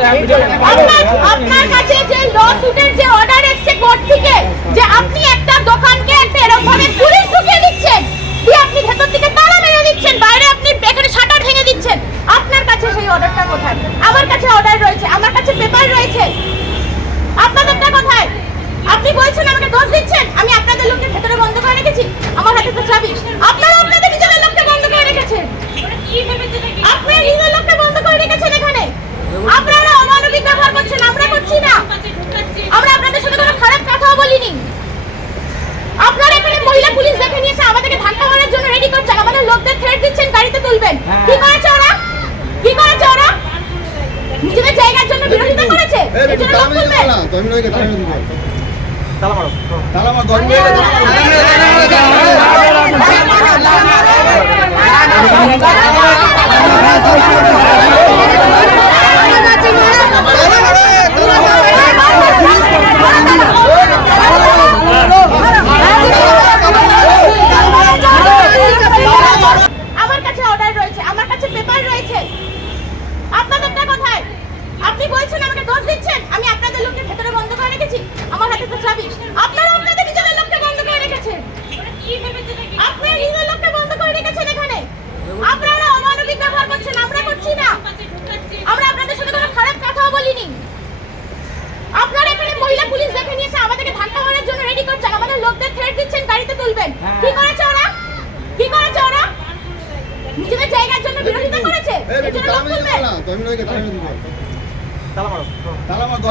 I'm not, I'm not gonna threat দিচ্ছেন গাড়িতে তুলবেন কি করেছে ওরা কি করেছে ওরা নিজেদের জায়গার জন্য বিরোধিতা করেছে তুলবেন। কি করেছে ওরা? কি করেছে ওরা? নিজেদের জায়গার জন্য বিরোধিতা করেছে? এজন্য লোক তুলবেন তালা মারো তালা মারো।